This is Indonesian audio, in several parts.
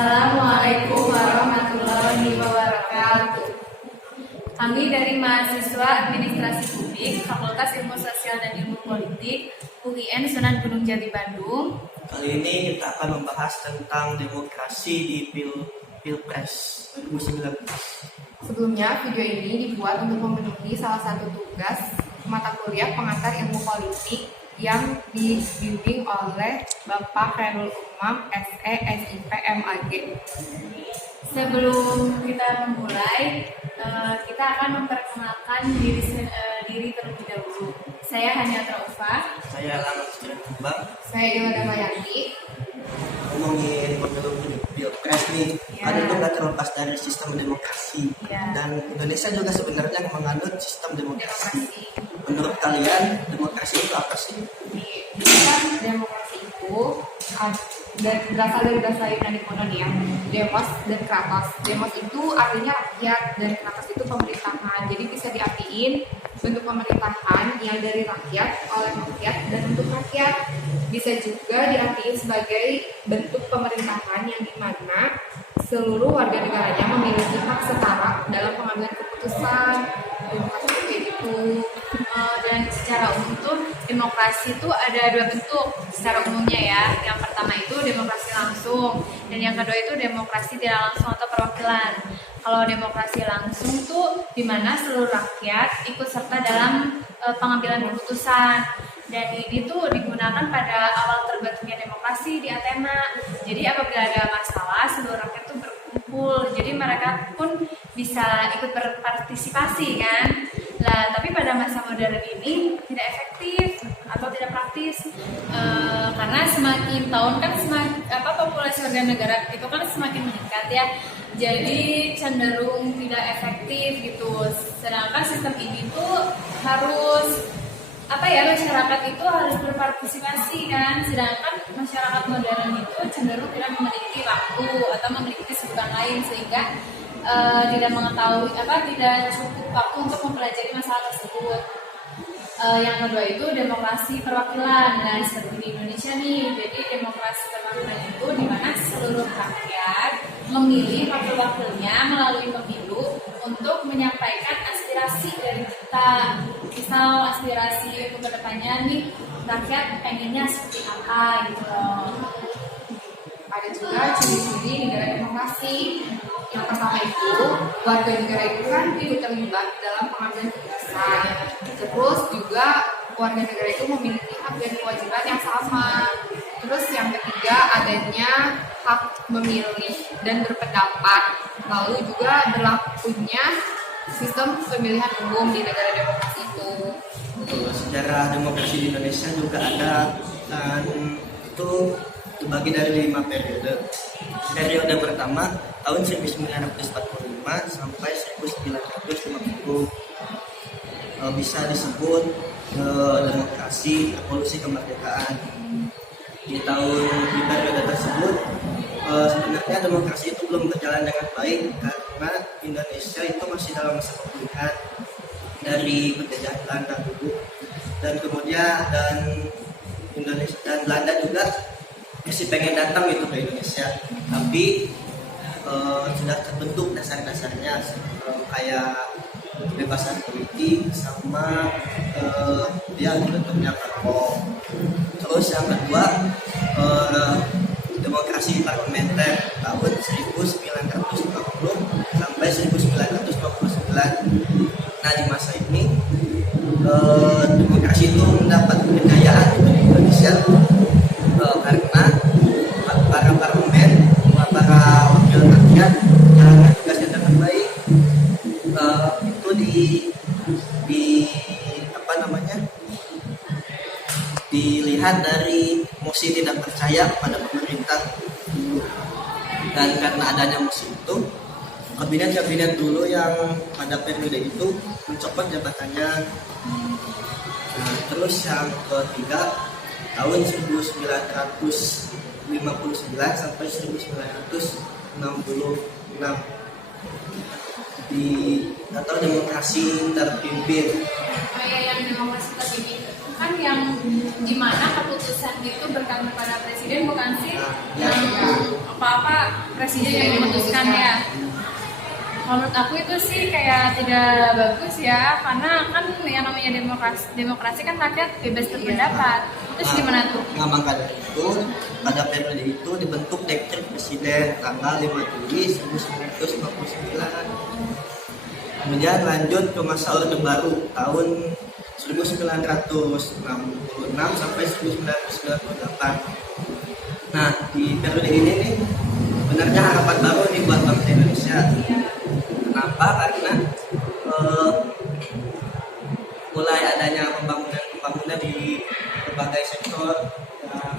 Assalamualaikum warahmatullahi wabarakatuh. Kami dari mahasiswa Administrasi Publik Fakultas Ilmu Sosial dan Ilmu Politik UIN Sunan Gunung Jati Bandung. Kali ini kita akan membahas tentang demokrasi di Pilpres 2019. Sebelumnya, video ini dibuat untuk memenuhi salah satu tugas mata kuliah pengantar ilmu politik yang dibimbing oleh Bapak Khairul Umam, SE, SIP, MAG. Sebelum kita memulai, kita akan memperkenalkan diri terlebih dahulu. Saya Hania Traufa. Saya Lama Sudirman. Saya Dewa Damayanti. Ngomongin pemilu Pilpres nih, kan itu nggak terlepas dari sistem demokrasi. Dan Indonesia juga sebenarnya menganut sistem demokrasi. Menurut kalian, demokrasi itu apa sih? Demokrasi itu dan berasal dari bahasa Yunani kuno nih ya, demos dan kratos. Demos itu artinya rakyat dan kratos itu pemerintahan. Jadi bisa diartiin bentuk pemerintahan yang dari rakyat, oleh rakyat, dan untuk rakyat. Bisa juga diartiin sebagai bentuk pemerintahan yang dimana seluruh warga negaranya memiliki hak setara dalam pengambilan keputusan. Demokrasi itu kayak gitu. Dan secara umum tuh demokrasi itu ada dua bentuk secara umumnya ya. Yang pertama itu demokrasi langsung, dan yang kedua itu demokrasi tidak langsung atau perwakilan. Kalau demokrasi langsung tuh dimana seluruh rakyat ikut serta dalam pengambilan keputusan. Dan ini tuh digunakan pada awal terbentuknya demokrasi di Athena. Jadi apabila ada masalah, seluruh rakyat tuh berkumpul. Jadi mereka pun bisa ikut berpartisipasi kan. Nah, tapi pada masa modern ini tidak efektif atau tidak praktis. Karena semakin tahun kan populasi warga negara itu kan semakin meningkat ya. Jadi cenderung tidak efektif gitu. Sedangkan sistem ini tuh harus masyarakat itu harus berpartisipasi kan, sedangkan masyarakat modern itu cenderung tidak memiliki waktu atau memiliki kesibukan lain sehingga tidak mengetahui tidak cukup waktu untuk mempelajari masalah tersebut. Yang kedua itu demokrasi perwakilan. Nah, seperti di Indonesia nih, jadi demokrasi perwakilan itu di mana seluruh rakyat memilih wakil-wakilnya melalui pemilu untuk menyampaikan aspirasi dari kita. Misal aspirasi untuk kedepannya nih, rakyat pengennya seperti apa gitu loh. Ada juga ciri-ciri negara demokrasi. Yang pertama itu, warga negara itu kan ikut terlibat dalam pengambilan keputusan. Terus juga warga negara itu memiliki hak dan kewajiban yang sama. Terus yang ketiga, adanya hak memilih dan berpendapat. Lalu juga berlakunya sistem pemilihan umum di negara demokrasi itu. Sejarah demokrasi di Indonesia juga ada, dan itu dibagi dari 5 periode. Periode pertama tahun 1945 sampai 1950 bisa disebut demokrasi evolusi kemerdekaan. Di periode tersebut sebenarnya demokrasi itu belum berjalan dengan baik karena Indonesia itu masih dalam masa pemulihan dari penjajahan Belanda dulu, dan kemudian Indonesia dan Belanda juga masih pengen datang gitu ke Indonesia, tapi sudah terbentuk dasar-dasarnya kayak kebebasan politik sama bentuknya parpol. Terus yang kedua demokrasi parlementer tahun 1950 sampai 1959. Nah, di masa ini demokrasi itu mendapat kejayaan di Indonesia karena para parlemen, para wakil rakyat menjalankan tugasnya dengan baik. Itu dilihat dari mosi tidak percaya kepada pemerintah, dan karena adanya mosi itu kabinet dulu yang pada periode itu mencopot jabatannya. Terus yang ketiga tahun 1959 sampai 1966 atau demokrasi terpimpin. Yang demokrasi terpimpin kan yang gimana keputusan itu bergantung pada presiden, bukan sih? Ya. Yang apa-apa presiden yang memutuskan ya. Kalau menurut aku itu sih kayak tidak bagus ya, karena kan yang namanya demokrasi kan rakyat bebas berpendapat. Terus gimana tuh? Nah, maka dari itu pada periode itu dibentuk dekret presiden tanggal 5 Juli 1959. Kemudian lanjut ke masa orde baru tahun 1966 sampai 1998. Nah, di periode ini nih benarnya harapan baru nih buat bangsa Indonesia. Kenapa? Karena mulai adanya pembangunan di berbagai sektor yang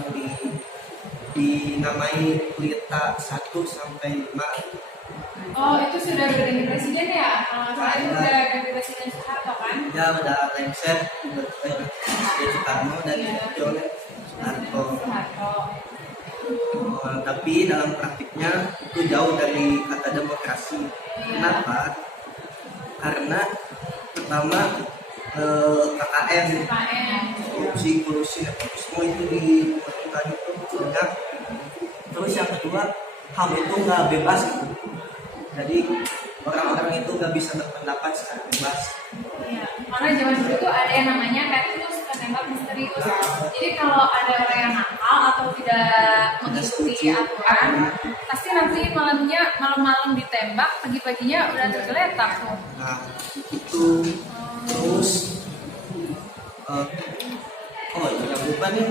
dinamai Pelita 1 sampai 5. Oh, itu sudah berganti presiden ya? Kalau nggak salah itu udah ganti presiden Soeharto kan? Ya udah lengser Presiden Soekarno dan diikuti oleh Soeharto. Tapi dalam praktiknya itu jauh dari kata demokrasi. Kenapa? Karena pertama KKN, korupsi, kolusi, nepotisme itu dilakukan itu banyak. Terus yang kedua, HAM itu nggak bebas gitu. Jadi orang-orang itu nggak bisa berpendapat secara bebas. Iya, karena zaman dulu tuh ada yang namanya petrus, penembak misterius. Jadi kalau ada orang yang nakal atau tidak mengikuti aturan, pasti nanti malam-malam ditembak, pagi-paginya udah tergeletak tuh. Nah, itu terus jangan lupa nih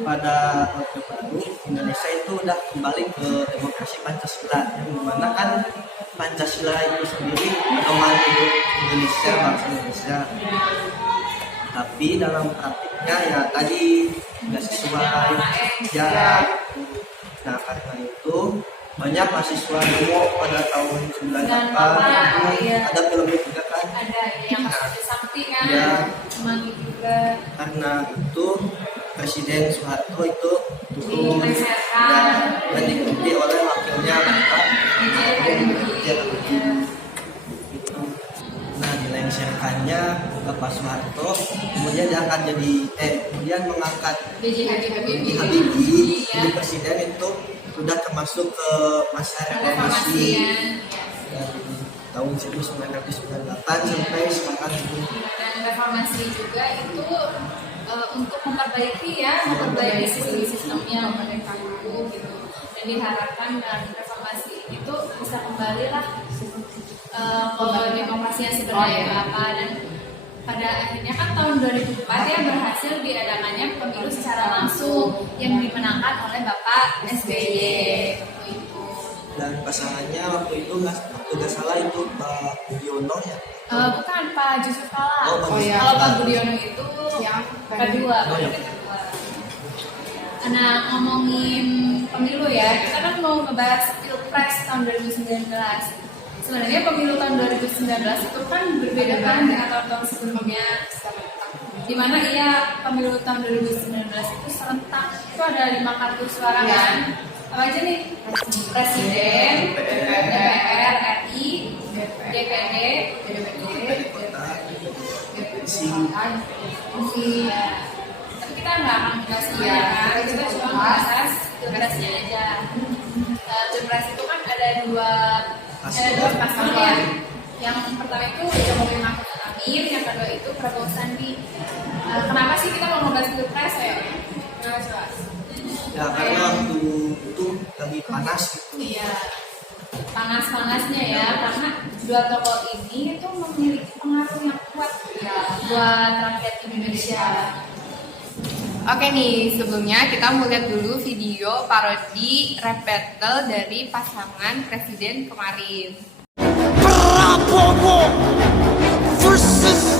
pada Orde Baru Indonesia itu udah kembali ke demokrasi Pancasila, yang dimana kan Pancasila itu sendiri pedoman hidup Indonesia, bangsa Indonesia. Tapi dalam praktiknya ya tadi nggak sesuai ya. Nah, karena itu banyak mahasiswa demo pada tahun 98 iya. ada filmnya juga kan. Ada yang kasus sakti kan, Ya. manggil juga. Karena itu Presiden Soeharto itu turun Dilengsarkan. dan diikuti oleh wakilnya Bapak Iya. itu. Nah, dilengsarkannya Bapak Soeharto, kemudian kemudian mengangkat B.J. Habibie Habibie, jadi presiden itu sudah termasuk ke masa reformasi dari tahun 1998 sampai sekarang itu. Dan reformasi juga itu untuk memperbaiki sistemnya mereka itu gitu. Dan diharapkan dan reformasi itu bisa kembali lah ke demokrasi yang sebenarnya apa. Dan pada akhirnya kan tahun 2004 ya berhasil diadakannya pemilu secara langsung yang dimenangkan oleh Bapak SBY itu. Dan pasangannya waktu itu nggak salah itu Pak Budiono ya. Bukan Pak Yusuf Kala. Oh, Pak Yusuf Kalau Kala. Pak Budiono itu yang kedua. Oh, yang kedua. Nah, ngomongin pemilu ya, kita kan mau ngebahas Pilpres tahun 2019. Sebenarnya pemilu tahun 2019 itu kan berbeda kan dengan tahun-tahun sebelumnya. Dimana pemilu tahun 2019 itu serentak, itu ada 5 kartu suara kan. Apa aja nih? Presiden, DPR, RI, DPD, ya. Tapi kita nggak akan bahas semuanya kan, kita cuma bahas pilpresnya aja. Pilpres itu kan ada dua pasangan ya. Yang pertama itu Jokowi Maruf Amin, yang kedua itu Prabowo Sandi. Kenapa sih kita mau ngebahas pilpres ya? Ya karena waktu itu lagi panas gitu. Iya, panas-panasnya ya, karena dua tokoh ini itu memiliki pengaruh yang kuat ya buat rakyat Indonesia. Oke nih, sebelumnya kita mau lihat dulu video parodi rap battle dari pasangan presiden kemarin. Prabowo versus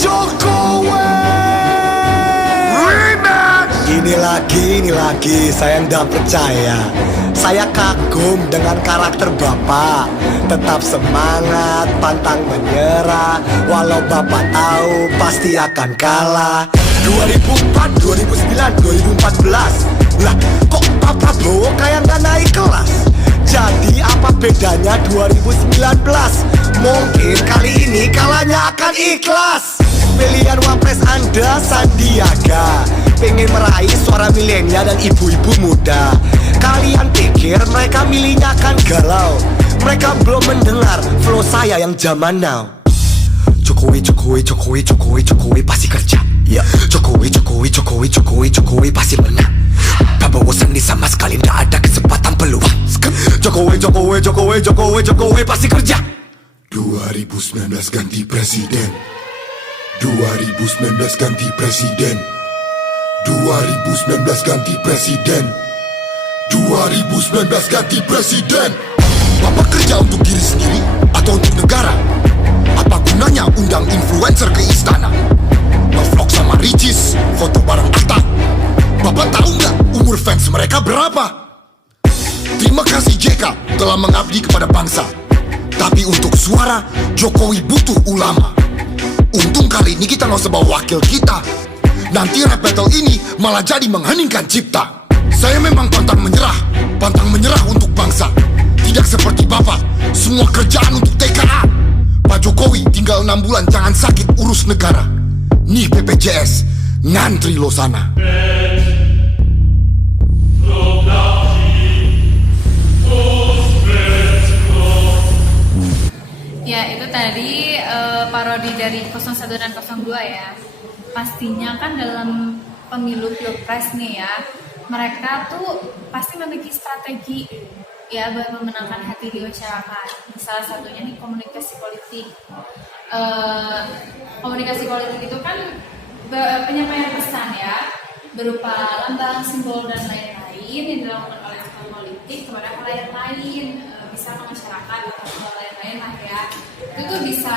Jokowi. Rematch. Ini lagi, saya nggak percaya. Saya kagum dengan karakter Bapak. Tetap semangat, pantang menyerah. Walau Bapak tahu pasti akan kalah. 2004, 2009, 2014. Lah kok Pak Prabowo kayak nggak naik kelas? Jadi apa bedanya 2019? Mungkin kali ini kalahnya akan ikhlas. Pilihan wapres Anda Sandiaga, pengen meraih suara milenial dan ibu-ibu muda. Kalian pikir mereka milihnya kan galau? Mereka belum mendengar flow saya yang zaman now. Jokowi, Jokowi, Jokowi, Jokowi, Jokowi pasti kerja. Ya, Jokowi, Jokowi, Jokowi, Jokowi, Jokowi pasti menang. Prabowo Sandi sama sekali tidak ada kesempatan peluang. Jokowi, Jokowi, Jokowi, Jokowi, Jokowi pasti kerja. 2019 ganti presiden. 2019 ganti presiden. 2019 ganti presiden. 2019 ganti presiden. Bapak kerja untuk diri sendiri atau untuk negara? Apa gunanya undang influencer ke istana? Nge-vlog sama Ricis, foto bareng Atta. Bapak tahu nggak umur fans mereka berapa? Terima kasih JK telah mengabdi kepada bangsa. Tapi untuk suara, Jokowi butuh ulama. Untung kali ini kita nggak usah bawa wakil kita. Nanti rap battle ini malah jadi mengheningkan cipta. Saya memang pantang menyerah untuk bangsa. Tidak seperti Bapak, semua kerjaan untuk TKA. Pak Jokowi tinggal 6 bulan jangan sakit urus negara. Nih BPJS, ngantri lo sana. Ya, itu tadi parodi dari 01 dan 02 ya. Pastinya kan dalam pemilu pilpres nih ya, mereka tuh pasti memiliki strategi ya buat memenangkan hati di masyarakat. Salah satunya nih komunikasi politik. Komunikasi politik itu kan penyampaian pesan ya, berupa lambang, simbol, dan lain-lain yang dilakukan oleh partai politik kepada halayak lain, bisa ke masyarakat atau lain-lain lah ya. Itu tuh bisa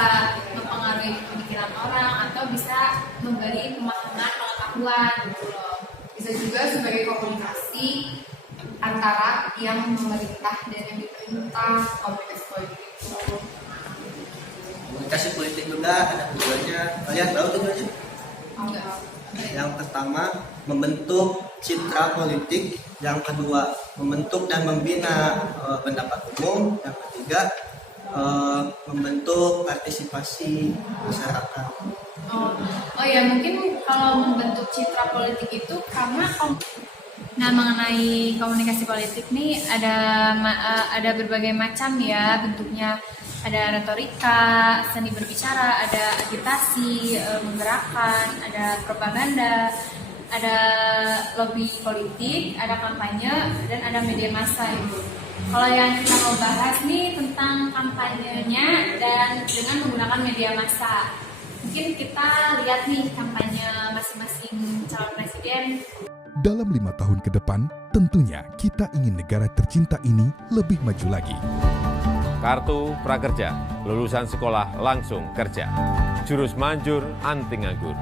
mempengaruhi pemikiran orang atau bisa memberi pemahaman pengetahuan gitu loh. Bisa juga sebagai komunikasi antara yang memerintah dan yang diperintah, komunikasi politik itu. Komunikasi politik juga ada tujuannya. Kalian tahu tujuannya? Enggak. Yang pertama, membentuk citra politik. Yang kedua, membentuk dan membina pendapat umum. Yang ketiga, membentuk partisipasi masyarakat. Oh ya, mungkin kalau membentuk citra politik itu karena mengenai komunikasi politik nih ada berbagai macam ya bentuknya. Ada retorika, seni berbicara, ada agitasi, menggerakkan, ada propaganda, ada lobby politik, ada kampanye, dan ada media massa itu. Kalau yang kita mau bahas nih tentang kampanyenya dan dengan menggunakan media massa. Mungkin kita lihat nih kampanye masing-masing calon presiden. Dalam 5 tahun ke depan, tentunya kita ingin negara tercinta ini lebih maju lagi. Kartu prakerja, lulusan sekolah langsung kerja. Jurus manjur anti nganggur.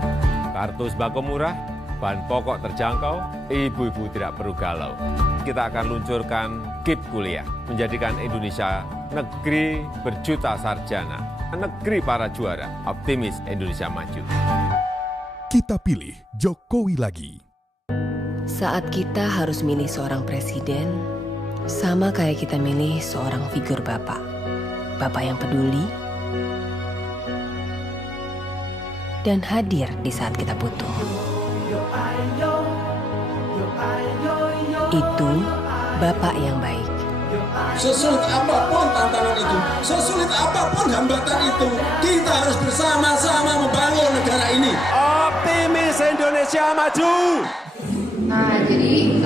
Kartu sembako murah, bahan pokok terjangkau, ibu-ibu tidak perlu galau. Kita akan luncurkan KIP Kuliah, menjadikan Indonesia negeri berjuta sarjana, negeri para juara, optimis Indonesia maju. Kita pilih Jokowi lagi. Saat kita harus milih seorang presiden, sama kayak kita milih seorang figur bapak. Bapak yang peduli dan hadir di saat kita butuh. Itu Bapak yang baik. Sesulit apapun tantangan itu, sesulit apapun hambatan itu, kita harus bersama-sama membangun negara ini. Optimis Indonesia maju. Nah, jadi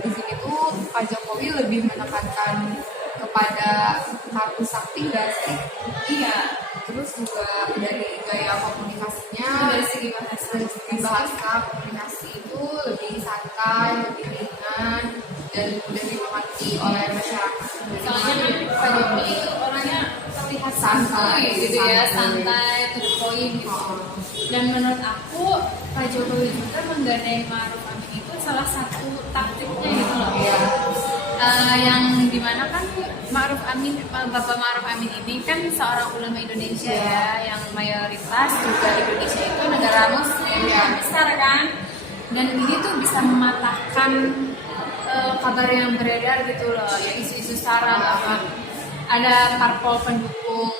di sini tuh Pak Jokowi lebih menekankan kepada kartu sakti dan iya, terus juga dari gaya komunikasinya, Dari segi bahasa komunikasi itu lebih santai, lebih ringan, dan mudah dimengerti oleh masyarakat. Soalnya kan Pak Jokowi itu orangnya terlihat Santai, gitu ya, santai. santai, to the point gitu. Dan menurut aku Pak Jokowi juga menggandeng Ma'ruf Amin itu salah satu taktiknya gitu loh. Iya. Yang dimana kan Ma'ruf Amin, Bapak Ma'ruf Amin ini kan seorang ulama Indonesia ya, yang mayoritas juga Indonesia itu negara Muslim yang besar kan, dan ini tuh bisa mematahkan kabar yang beredar gitu loh, ya isu-isu sara bahwa ada parpol pendukung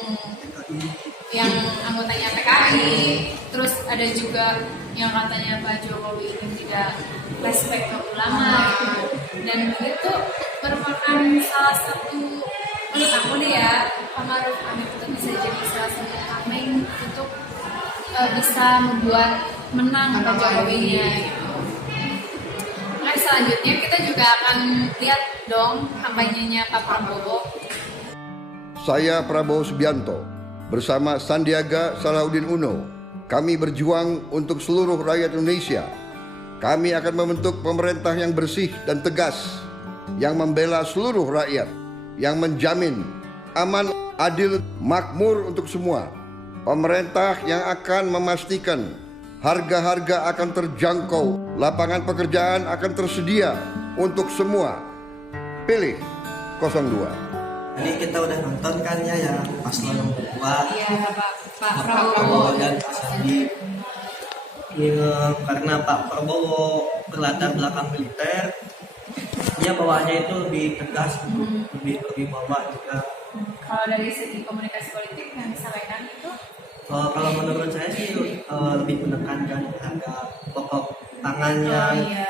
yang anggotanya PKI, terus ada juga yang katanya Pak Jokowi ini tidak respect ke ulama gitu. Dan itu merupakan salah satu, menurut aku nih ya, Pak Maruf Amin itu bisa jadi salah satu tameng untuk bisa membuat menang Pak Jokowinya gitu. Nah, selanjutnya kita juga akan lihat dong kampanyenya Pak Prabowo. Saya Prabowo Subianto bersama Sandiaga Salahuddin Uno. Kami berjuang untuk seluruh rakyat Indonesia. Kami akan membentuk pemerintah yang bersih dan tegas, yang membela seluruh rakyat, yang menjamin aman, adil, makmur untuk semua. Pemerintah yang akan memastikan harga-harga akan terjangkau, lapangan pekerjaan akan tersedia untuk semua. Pilih 02. Jadi kita udah nonton kan ya yang paslon nomor 2. Iya, Pak Prabowo dan Pak Sandi. Ya, karena Pak Prabowo berlatar belakang militer, ya bawaannya itu lebih tegas, lebih bawa juga. Kalau dari segi komunikasi politik yang disampaikan itu, kalau menurut saya sih lebih menekankan harga pokok pangannya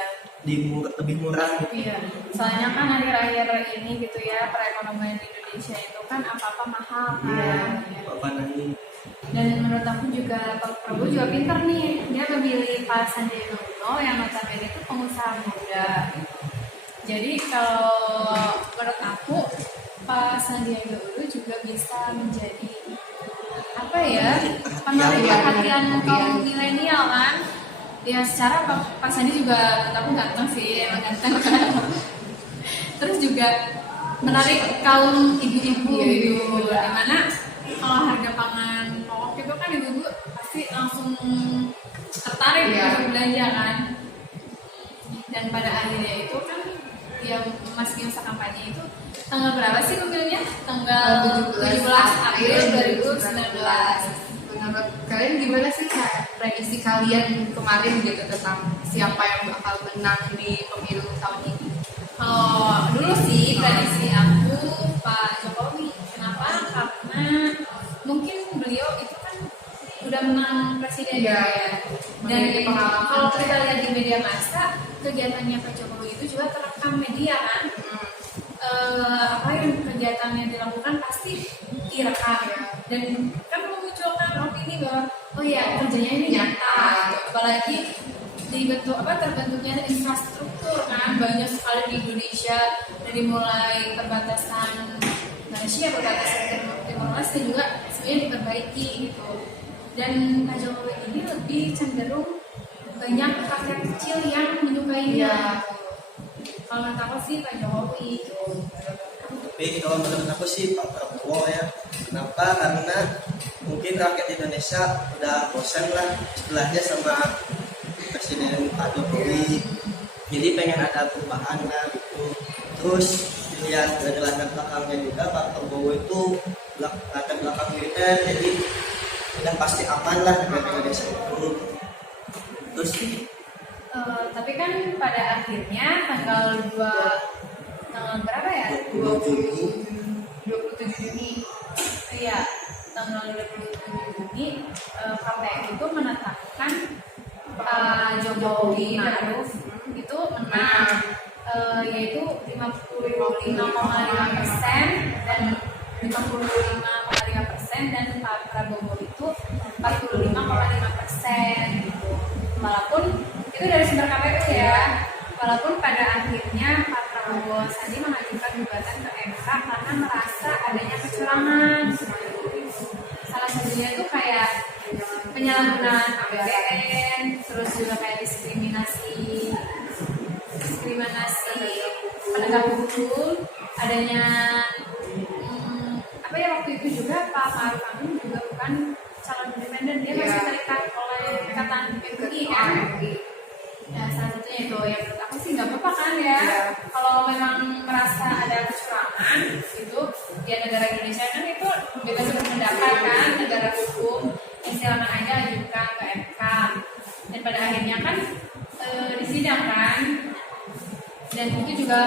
lebih murah gitu. iya. Soalnya kan akhir-akhir ini gitu ya, perekonomian di Indonesia itu kan apa-apa mahal kan. Bapak Nani. Dan menurut aku juga Pak Prabowo juga pintar nih, dia memilih Pak Sandiaga Uno yang notabene itu pengusaha muda. Jadi kalau menurut aku Pak Sandiaga Uno juga bisa menjadi apa ya, menarik perhatian kaum milenial kan. Ya secara Pak Sandi juga menurut aku ganteng sih, emang ganteng kan. Terus juga menarik kaum ibu-ibu gitu, dimana kalau harga pangan pokok itu kan ibu-ibu pasti langsung tertarik untuk belanja kan. Dan pada akhirnya itu kan yang masa kampanye itu tanggal berapa sih pemilihannya? Tanggal 17 April 2019. Menurut kalian gimana sih prediksi kalian kemarin gitu tentang siapa yang bakal menang di pemilu tahun ini? Kalau dulu sih prediksi aku Pak Jokowi. Kenapa? Karena mungkin beliau itu kan udah menang presiden ya. Dan kalau kita lihat di media massa, kegiatannya Pak Jokowi itu juga terekam media kan. Apa yang kegiatannya dilakukan pasti direkam ya. Dan kan memunculkan opini bahwa oh ya kerjanya ini nyata. Apalagi terbentuknya infrastruktur kan banyak sekali di Indonesia, dari mulai perbatasan Malaysia, perbatasan Timor Leste juga sebenarnya diperbaiki gitu. Dan Pak Jokowi ini lebih cenderung banyak rakyat kecil yang menyukainya. Kalau menurut aku sih Pak Jokowi. Tapi kalau menurut aku sih Pak Prabowo ya. Kenapa? Karena mungkin rakyat Indonesia udah bosan lah istilahnya sama Presiden Pak Jokowi. Jadi pengen ada perubahan lah gitu. Terus dilihat dari latar belakangnya juga Pak Prabowo itu latar belakang militer, jadi udah pasti aman lah negara Indonesia itu. Terus tapi kan pada akhirnya tanggal berapa ya? 27 Juni. Iya, tanggal 27 Juni KPU itu menetapkan Pak Jokowi Maruf itu menang, yaitu 55,5% dan 55,5% dan Pak Prabowo itu 45,5% gitu. Walaupun itu dari sumber KPU ya, walaupun pada akhirnya Pak Prabowo Sandi mengajukan gugatan ke MK karena merasa adanya kecurangan. Salah satunya itu kayak penyalahgunaan APBN, terus juga kayak diskriminasi penegak hukum, adanya waktu itu juga Pak Maruf Amin juga bukan calon independen, dia masih terikat oleh ikatan PKI kan. Ya salah satunya itu yang menurut aku sih nggak apa-apa kan ya. Kalau memang merasa ada kecurangan gitu di negara Indonesia kan itu bebas berpendapat kan, negara hukum, yang silakan aja ajukan ke MK. Dan pada akhirnya kan disidang kan, dan itu juga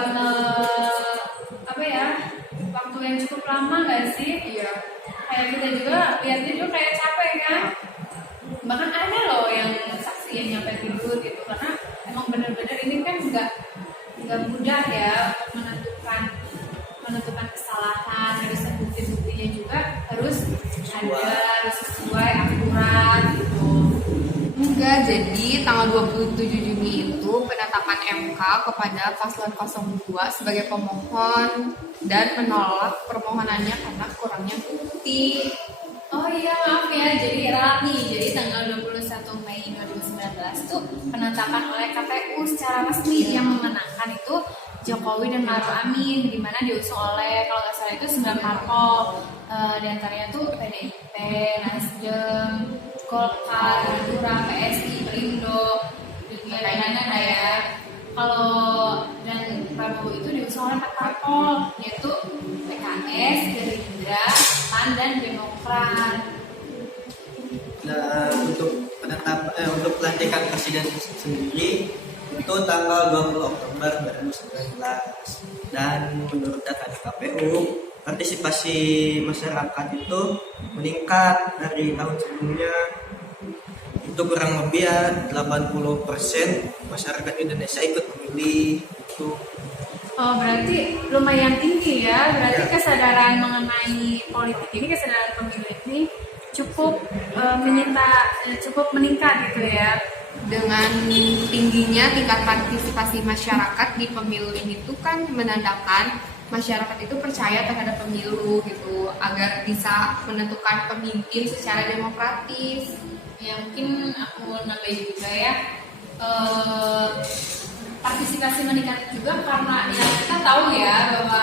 waktu yang cukup lama nggak sih? Iya. Kayak kita juga lihatnya juga kayak capek kan. Bahkan ada loh yang saksi yang nyampe tidur gitu, karena emang bener-bener ini kan nggak mudah ya untuk menentukan kesalahan. Harus bukti-buktinya juga harus ada, harus sesuai, akurat gitu. Enggak, jadi tanggal 27 Juni itu penetapan MK kepada paslon 02 sebagai pemohon dan menolak permohonannya karena kurangnya bukti. Oh iya, maaf ya, jadi ralat nih. Jadi tanggal 21 Mei 2019 tuh penetapan oleh KPU secara resmi yang memenangkan itu Jokowi dan Maruf Amin, di mana diusung oleh, kalau nggak salah itu 9 parpol. Di antaranya tuh PDIP, Nasdem, Golkar, Hanura, PSI, Perindo, dan lain-lain ya. Kalau dan Prabowo itu diusung oleh 4 parpol, yaitu PKS, Gerindra, PAN, dan Demokrat. Dan untuk pelantikan presiden sendiri itu tanggal 20 Oktober 2019. Dan menurut data di KPU, partisipasi masyarakat itu meningkat dari tahun sebelumnya. Itu kurang lebih ya 80% masyarakat Indonesia ikut memilih itu. Oh, berarti lumayan tinggi ya. Berarti kesadaran mengenai politik ini, kesadaran pemilih ini cukup meningkat gitu ya. Dengan tingginya tingkat partisipasi masyarakat di pemilu ini tuh kan menandakan masyarakat itu percaya terhadap pemilu gitu, agar bisa menentukan pemimpin secara demokratis. Ya mungkin aku nambahin juga ya, partisipasi meningkat juga karena ya kita tahu ya bahwa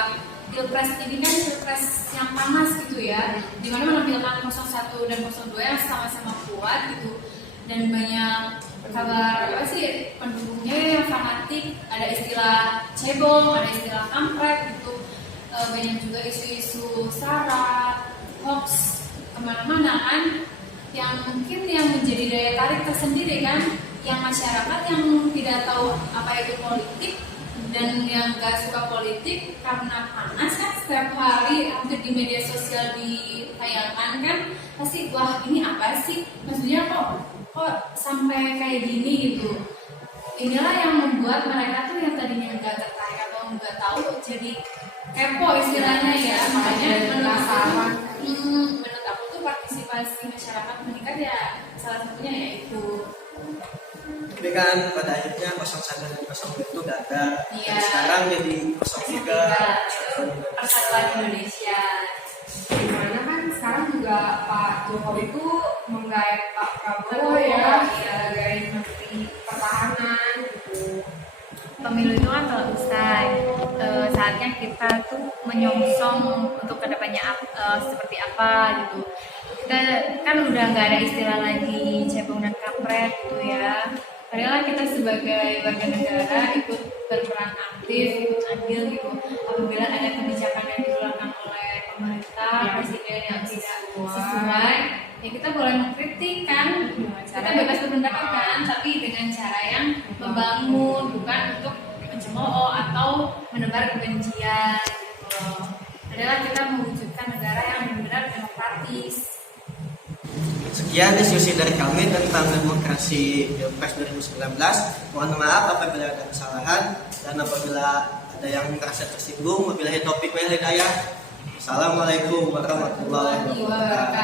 pilpres ini kan pilpres yang panas gitu ya, dimana menampilkan 01 dan 02 yang sama-sama kuat gitu, dan banyak kabar pendukungnya yang fanatik, ada istilah cebong, ada istilah kampret gitu, banyak juga isu-isu sara, hoax kemana-mana kan, yang mungkin yang menjadi daya tarik tersendiri kan, yang masyarakat yang tidak tahu apa itu politik dan yang gak suka politik karena panas kan, setiap hari hampir di media sosial ditayangkan kan, pasti wah ini apa sih, maksudnya kok sampai kayak gini gitu. Inilah yang membuat mereka tuh yang tadinya nggak tertarik atau nggak tahu jadi kepo istilahnya ya. Makanya menurut aku tuh partisipasi masyarakat meningkat ya, salah satunya yaitu. Tapi kan pada akhirnya 01 dan 02 itu gak ada. Iya. Dan sekarang jadi 03 Persatuan Indonesia. Dimana kan sekarang juga Pak Jokowi itu menggait Pak Prabowo ya, sebagai Menteri Pertahanan gitu. Pemilu itu kan telah usai, saatnya kita tuh menyongsong untuk kedepannya seperti apa gitu. Kita kan udah nggak ada istilah lagi cebong dan kampret gitu ya. Padahal kita sebagai warga negara ikut berperan aktif, ikut andil gitu. Apabila ada kebijakan yang dikeluarkan oleh pemerintah, presiden yang tidak sesuai, ya kita boleh mengkritik kan. Kita bebas berpendapat kan, tapi dengan cara yang membangun, bukan untuk mencemooh atau menebar kebencian gitu loh. Adalah kita mewujudkan negara yang benar-benar demokratis. Sekian diskusi dari kami tentang demokrasi Pilpres 2019. Mohon maaf apabila ada kesalahan dan apabila ada yang merasa tersinggung. Wabillahi taufiq wal hidayah. Assalamualaikum warahmatullahi wabarakatuh.